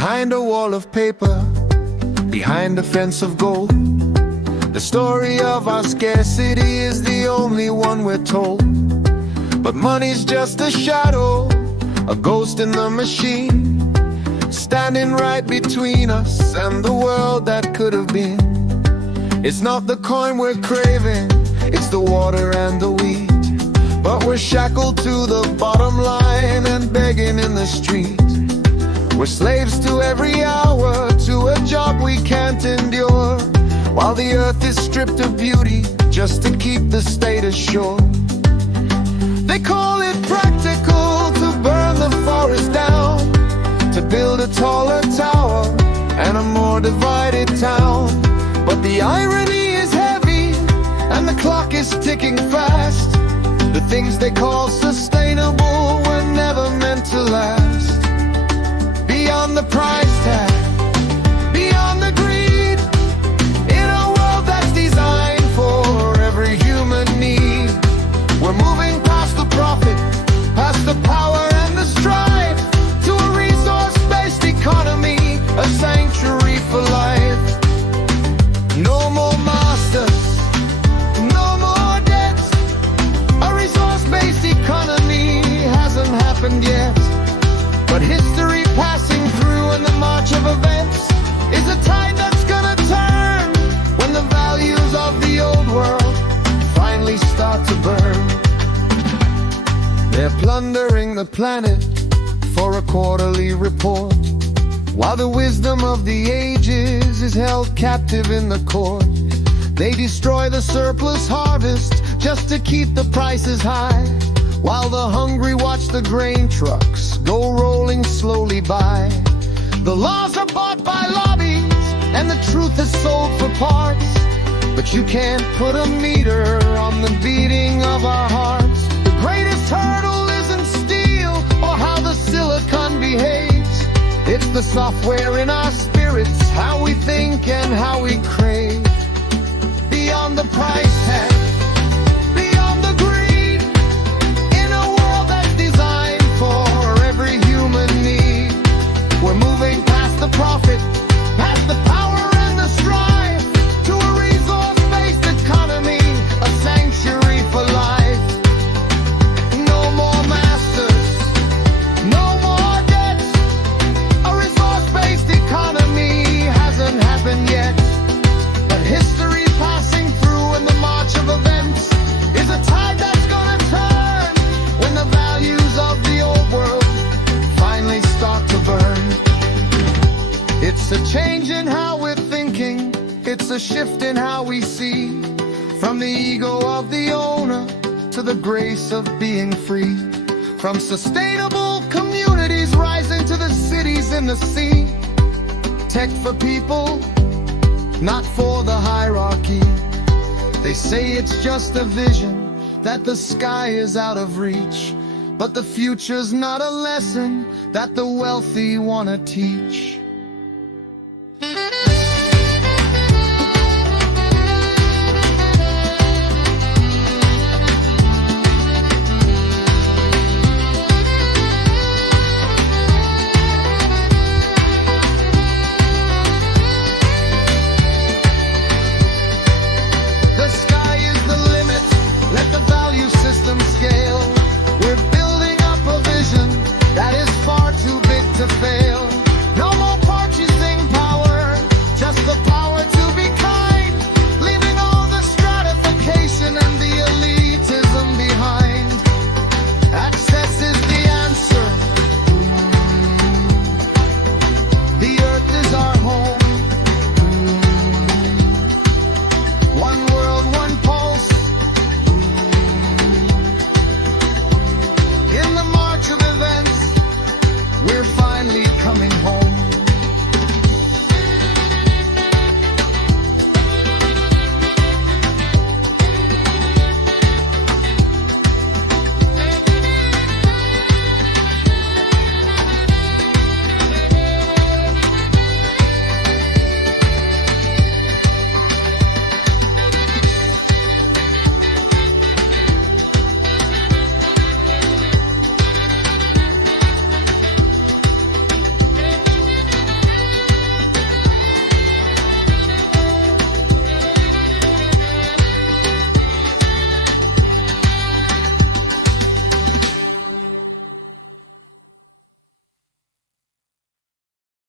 Behind a wall of paper, behind a fence of gold, the story of our scarcity is the only one we're told. But money's just a shadow, a ghost in the machine, standing right between us and the world that could have been. It's not the coin we're craving, it's the water and the wheat, but we're shackled to the bottom line and begging in the street. We're slaves to every hour, to a job we can't endure, while the earth is stripped of beauty just to keep the status shore. They call it practical to burn the forest down, to build a taller tower and a more divided town. But the irony is heavy and the clock is ticking fast. The things they call sustainable were never meant to last. Beyond the price tag, beyond the greed, in a world that's designed for every human need, we're moving past the profit, past the power and the strife, to a resource-based economy, a sanctuary for life. No more masters, no more debts. A resource-based economy hasn't happened yet, but history passing through in the march of events is a tide that's gonna turn when the values of the old world finally start to burn. They're plundering the planet for a quarterly report, while the wisdom of the ages is held captive in the court. They destroy the surplus harvest just to keep the prices high, while the hungry watch the grain trucks go rolling slowly by. The laws are bought by lobbies and the truth is sold for parts, but you can't put a meter on the beating of our hearts. The greatest hurdle isn't steel or how the silicon behaves, it's the software in our spirits, how we think and how we crave. Beyond the price tag, beyond the greed, in a world that's designed for every human need, we're moving past the profit, past the power and the strife, to a resource-based economy, a sanctuary for life. No more masters, no more debts. A resource-based economy hasn't happened yet, but history's passing through in the march of events is a tide that's gonna turn when the values of the old world finally start to burn. It's a change in how we're thinking, it's a shift in how we see, from the ego of the owner to the grace of being free, from sustainable communities rising to the cities in the sea. Tech for people, not for the hierarchy. They say it's just a vision, that the sky is out of reach, but the future's not a lesson that the wealthy wanna teach.